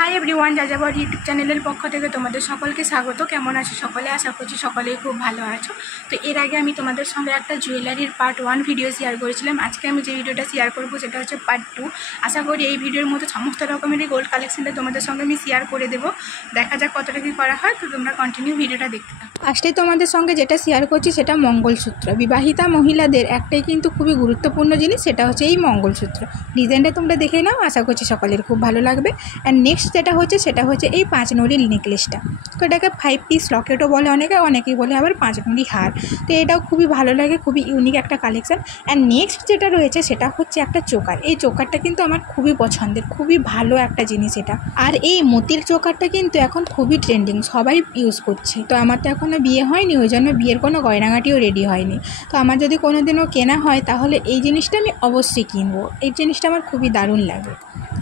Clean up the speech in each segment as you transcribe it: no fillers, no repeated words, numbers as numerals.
Hi everyone, যাযাবর YouTube চ্যানেলের পক্ষ থেকে তোমাদের সকলকে স্বাগত। কেমন আছো সকলে? আশা করছি সকলেই খুব ভালো আছো। তো এর আগে আমি তোমাদের সঙ্গে একটা জুয়েলারির পার্ট 1 ভিডিও শেয়ার করেছিলাম। আজকে আমি যে ভিডিওটা শেয়ার করবো সেটা হচ্ছে পার্ট 2। আশা করি এই ভিডিওর মধ্যে সমস্ত রকমেরই গোল্ড কালেকশনটা তোমাদের সঙ্গে আমি শেয়ার করে দেবো। দেখা যাক কতটা কী করা হয়। তো তোমরা কন্টিনিউ ভিডিওটা দেখতে থাকো। ফার্স্টে তোমাদের সঙ্গে যেটা শেয়ার করছি সেটা মঙ্গলসূত্র। বিবাহিতা মহিলাদের একটাই কিন্তু খুবই গুরুত্বপূর্ণ জিনিস, সেটা হচ্ছে এই মঙ্গলসূত্র। ডিজাইনটা তোমরা দেখে নাও, আশা করছি সকলের খুব ভালো লাগবে। অ্যান্ড নেক্সট যেটা হচ্ছে সেটা হচ্ছে এই 5 নড়ির নেকলেসটা। তো এটাকে 5 পিস লকেটও বলে অনেকেই বলে আবার 5 নড়ি হার। তো এটাও খুবই ভালো লাগে, খুবই ইউনিক একটা কালেকশান। অ্যান্ড নেক্সট যেটা রয়েছে সেটা হচ্ছে একটা চোকার। এই চোকারটা কিন্তু আমার খুবই পছন্দের, খুবই ভালো একটা জিনিস এটা। আর এই মতির চোকারটা কিন্তু এখন খুবই ট্রেন্ডিং, সবাই ইউজ করছে। তো আমার তো এখনও বিয়ে হয়নি, ওই জন্য বিয়ের কোনো গয়নাগাটিও রেডি হয়নি। তো আমার যদি কোনো দিনও কেনা হয় তাহলে এই জিনিসটা আমি অবশ্যই কিনবো। এই জিনিসটা আমার খুবই দারুণ লাগে।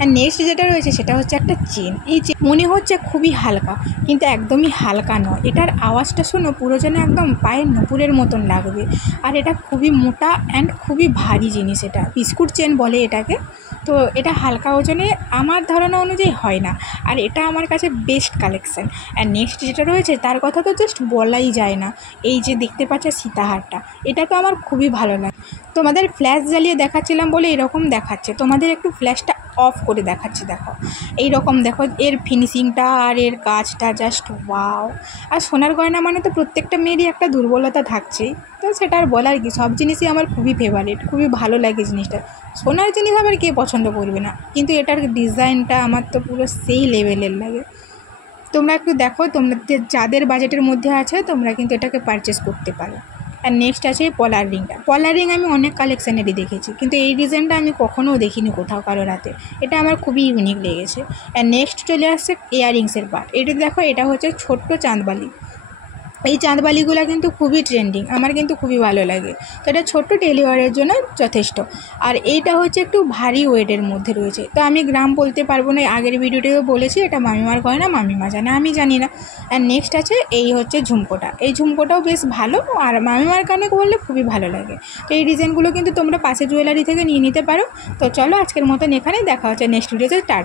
আর নেক্সট যেটা রয়েছে সেটা হচ্ছে একটা চেন। এই চেন মনে হচ্ছে খুবই হালকা, কিন্তু একদমই হালকা নয়। এটার আওয়াজটা শোনো, পুরো যেন একদম পায়ের নুপুরের মতন লাগবে। আর এটা খুবই মোটা অ্যান্ড খুবই ভারী জিনিস। এটা বিস্কুট চেন বলে এটাকে। তো এটা হালকা ওজনে আমার ধারণা অনুযায়ী হয় না। আর এটা আমার কাছে বেস্ট কালেকশান। আর নেক্সট যেটা রয়েছে তার কথা তো জাস্ট বলাই যায় না। এই যে দেখতে পাচ্ছ সীতাহারটা, এটা তো আমার খুবই ভালো লাগে। তোমাদের ফ্ল্যাশ জ্বালিয়ে দেখাচ্ছিলাম বলে এরকম দেখাচ্ছে, তোমাদের একটু ফ্ল্যাশটা অফ করে দেখাচ্ছি। দেখো এই রকম, দেখো এর ফিনিশিংটা আর এর কাজটা জাস্ট ওয়াও। আর সোনার গয়না মানে তো প্রত্যেকটা মেয়েরই একটা দুর্বলতা থাকছেই, তো সেটা আর বলার কি। সব জিনিসই আমার খুবই ফেভারিট, খুবই ভালো লাগে জিনিসটা। সোনার জিনিস আবার কে পছন্দ করবে না, কিন্তু এটার ডিজাইনটা আমার তো পুরো সেই লেভেলের লাগে। তোমরা একটু দেখো, তোমরা যাদের বাজেটের মধ্যে আছে তোমরা কিন্তু এটাকে পারচেস করতে পারো। আর নেক্সট আছে এই পলার রিংটা। পলার রিং আমি অনেক কালেকশানেরই দেখেছি, কিন্তু এই ডিজাইনটা আমি কখনও দেখিনি কোথাও কারোর হাতে। এটা আমার খুবই ইউনিক লেগেছে। আর নেক্সট চলে আসছে ইয়াররিংসের পার্ট। এটা দেখো, এটা হচ্ছে ছোট্ট চাঁদবালি। এই চাঁদবালিগুলো কিন্তু খুবই ট্রেন্ডিং, আমার কিন্তু খুবই ভালো লাগে। তো এটা ছোট্ট ডেলিভারির জন্য যথেষ্ট। আর এইটা হচ্ছে একটু ভারী ওয়েটের মধ্যে রয়েছে। তো আমি গ্রাম বলতে পারবো না, আগের ভিডিওতেও বলেছি এটা মামিমার গয়না, মামিমা জানে, আমি জানি না। আর নেক্সট আছে এই হচ্ছে ঝুমকোটা। এই ঝুমকোটাও বেশ ভালো, আর মামিমার কানে বললে খুবই ভালো লাগে। তো এই ডিজাইনগুলো কিন্তু তোমরা পাশে জুয়েলারি থেকে নিয়ে নিতে পারো। তো চলো আজকের মতন এখানেই, দেখা হচ্ছে নেক্সট ভিডিওতে। টাটা।